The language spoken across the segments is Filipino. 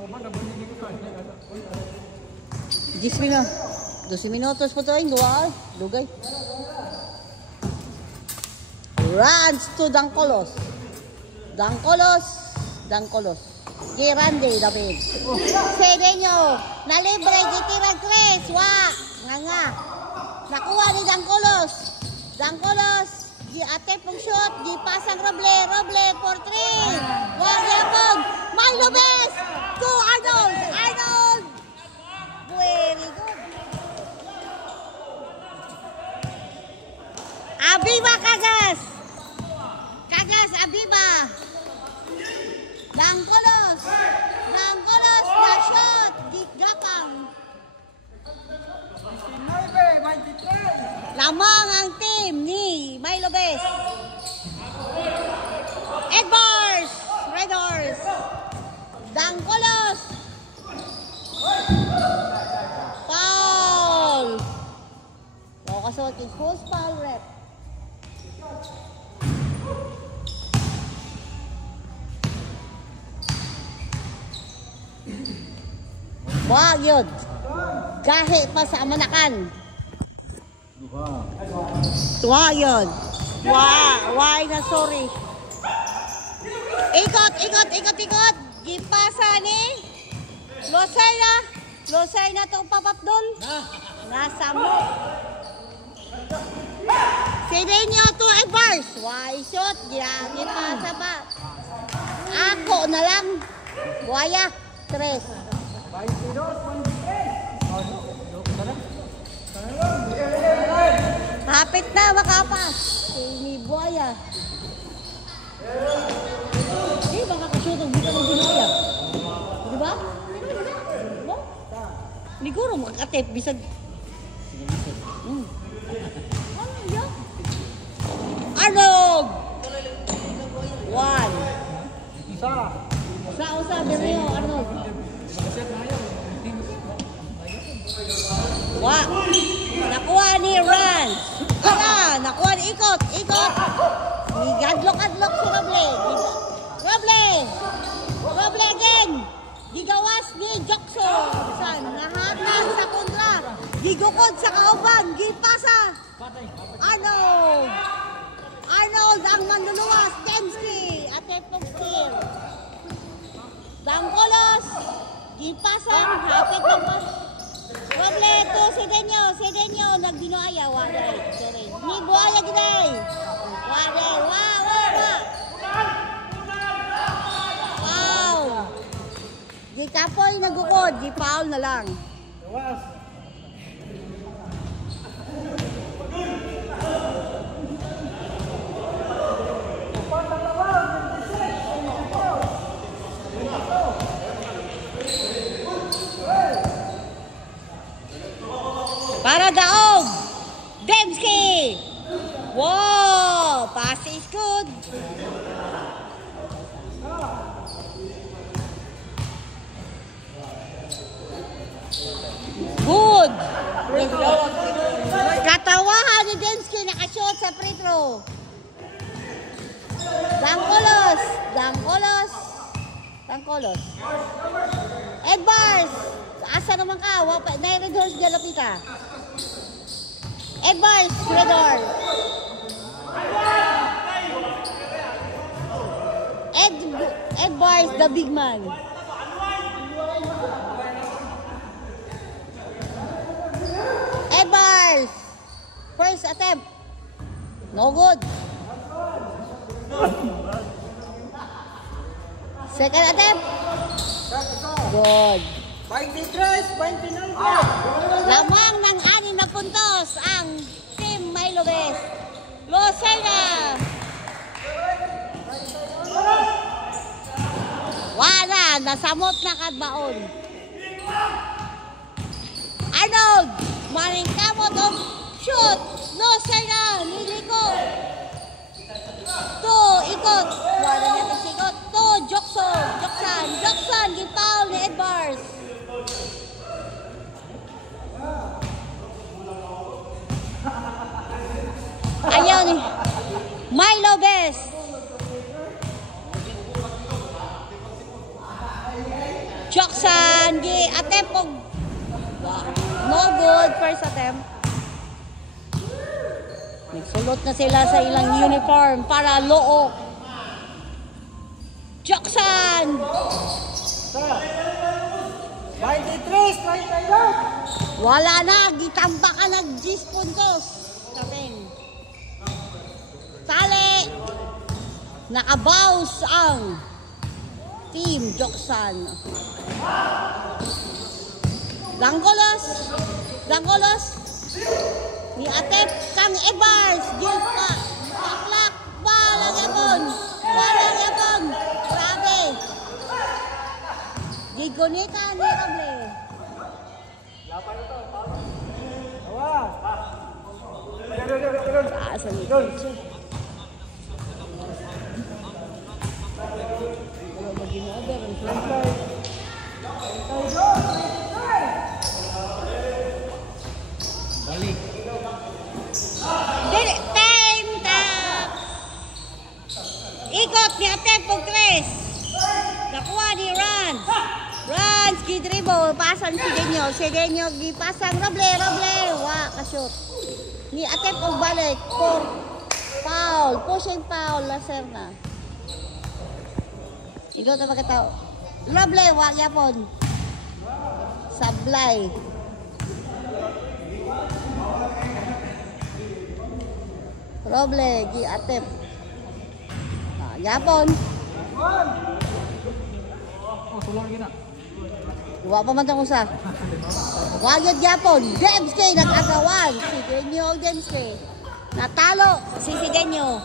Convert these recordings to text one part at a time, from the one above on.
12 minutos po ito yung lugay. Runs to Dancolos. Girande David. Sedeño. Nalibre. Gitiran Cres. Nga. Nakuha ni Dancolos. Ate pong shoot. Pasang Roble for 3. Wag Milo Bes. To Arnold. Very good. Abiba Cagas, Abiba. Dancolos na shot. Gigapang. Lamang ang team ni Milo Bes. Edbars, Red Horse. Dancolos. Foul. Kasot is full foul rep. Wag yun. Gahe pa sa Manakan. Tuwa yun. Why na sorry. Ikot. Gipasa ni Losay na itong papapdol. Nasa mo. Sedeño to Edbars. Why shot. Gipasa pa. Ako na lang. Buaya. 3. Hapit na makapas. Ni Buaya. Baka ka-shoot ang dito ng Buaya. Diba? Liguro makakatip. Bisag. Arnold! 1. Sa Berrio, Arnold. Nakuha ni Rans. Nakuha ni Ikot. Gadlok si Roble again. Gigawas ni Jackson. Nahatag sa kontra. Gigukod sa kauban. Gipasa. Arnold ang manluluwas. Dembski. Ate pong steal. Dancolos. Gipasa. Hapit ng pas. Roble to Sedeño. Nagbinuaya. Ni Buaya giday. Wow. Di kapoy nagukod. Di foul na lang. Para daog. Dembski. Wow. Pass is good. Good. Katawahan ni Dembski. Nakashot sa free throw. Dancolos. Edbars. Asa naman ka? Red Horse galapita. Edbars, Red Horse. Edbars, the big man. Edbars. First attempt. No good. Second attempt. Good. 23. Lamang ng 6 na puntos ang Team Milo Bes. Losena. Wala. Nasamot na kadbaon. Arnold. Maring kamot of shoot. Losena. Niliko. Ikot. Wala niya ito sikot. Jackson. Gipaw ni Edbars. Ayaw ni Milo Bes. Joksan, attempt po. Wow. No good, first attempt. Nagsulot na sila sa ilang uniform para Look. Joksan! 23, strike tayo! Wala na, gitamba ka ng 10 puntos. Kapeng. Tali! Nakabounce ang Team Joksan. Langgolos! Langgolos! Ni-attempt kang Evars! Gilpa! Paklak! Balang yapon! Balang yapon! Grabe! Gigonita ni Roble. Taas ang ito. Wala mag-in-over ang flank. Balik. Time tap! Ikot ni attempt po Chris. Nakuha ni Rans. Rans, gidribble. Pasan si Denyo. Si Denyo, gipasang Roble. Roble. Wa, ka-shoot. Ni attempt po balik. For foul. Pushing foul. Laser na. Ikaw na magkatao. Roble, wa, yapon. Sablay. Roble, gi-attempt. Yapon. Wa pa man tang usa. Wagad yapon. Demsky nag-agawan. Si Denyo Demsky. Natalo si Denyo.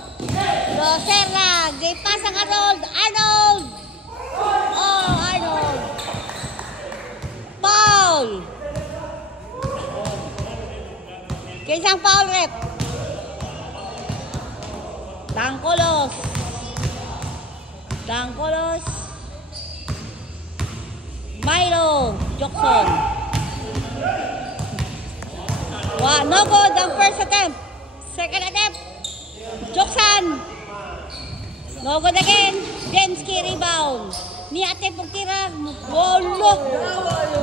Roserra, gipas ang Arnold. Arnold. Oh, Arnold. Foul. Kaysang foul rep. Dangkolos. Dangkolos. Milo Jokson. Wow, no good ang first attempt. Second attempt. Joksan. No good again. Demsky rebound. Ni attempt pag tira. Wolo.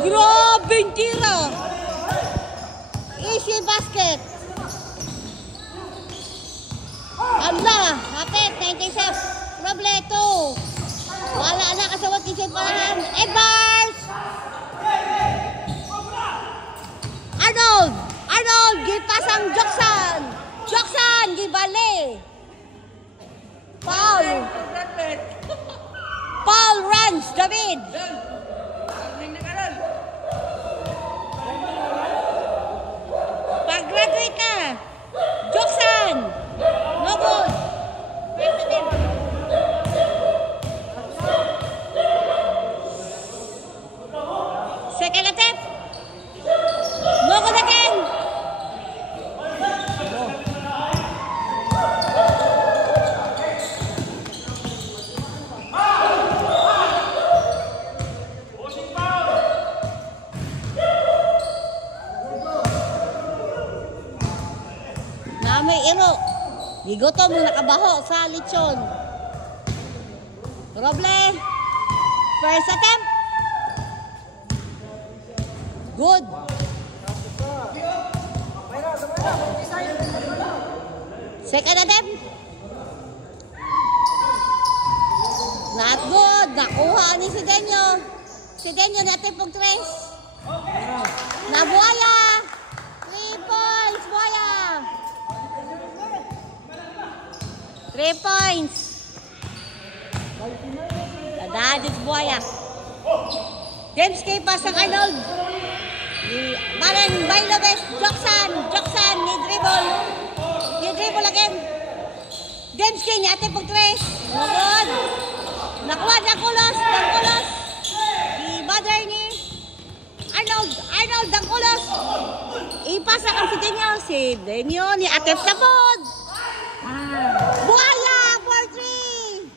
Grabing tira. Easy basket. Allah, hapit, 97. Roble 2. Wala na kasawat kisay parahan. Evars! Arnold! Arnold! Gipasang Joksan! Joksan! Gibali! Paul! Paul runs! David! Pag-graduate na! Joksan! No good! First attempt! Second attempt. No good again. Na may iro. Gigoto mo nakabaho sa lechon. Roble. First attempt. Good. Second attempt. Not good. Nakuha ni si Denyo. Si Denyo natin pong tres. Na Buaya. 3 points, Buaya. 3 points. Dadadis Buaya. Demsky pasang Arnold. Balan Bailobes, Joksan, Joksan, ni-dribble. Ni-dribble again. Demsky niya ate pag tres. Nagod. Nakuha ng kulos, ng kulos. I-bother ni Arnold, Arnold, ng kulos. Ipasa ang si Denyo. Si Denyo ni ate sa pod. Buaya, 4-3.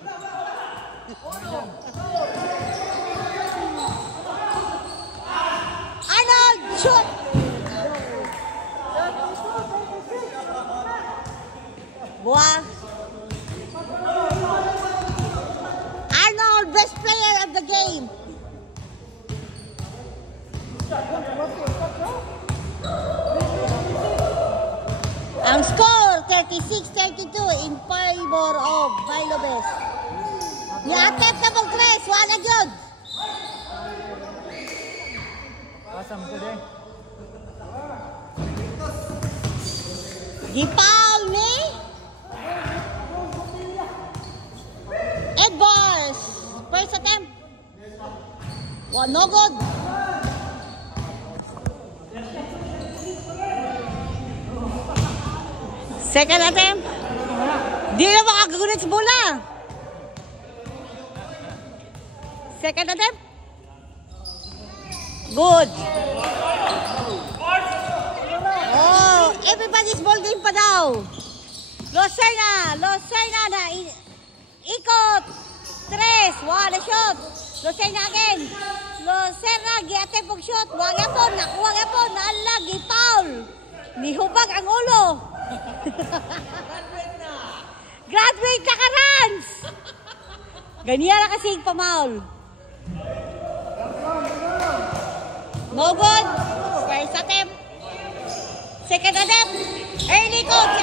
Arnold, shoot! Buah. Arnold, best player of the game. 36-32 in favor of Bailobes. Ni-attempt na mong tres, wala yun. Pasam ko din. Gipaul ni Edwards. First attempt. Well, no good. Second attempt. Di na makakagunit sa bola. Second attempt. Good. Oh, everybody's ball game pa daw. Lucerna na ikot. Tres, wala shot. Lucerna again. Lucerna gi-attempt og shot. Wala po, nakuha nga po, naalag, gi-foul. Nihubag ang ulo. Graduate na ka, Rans! Ganyan na kasi pamaul. No good. First attempt. Second attempt. Early coach.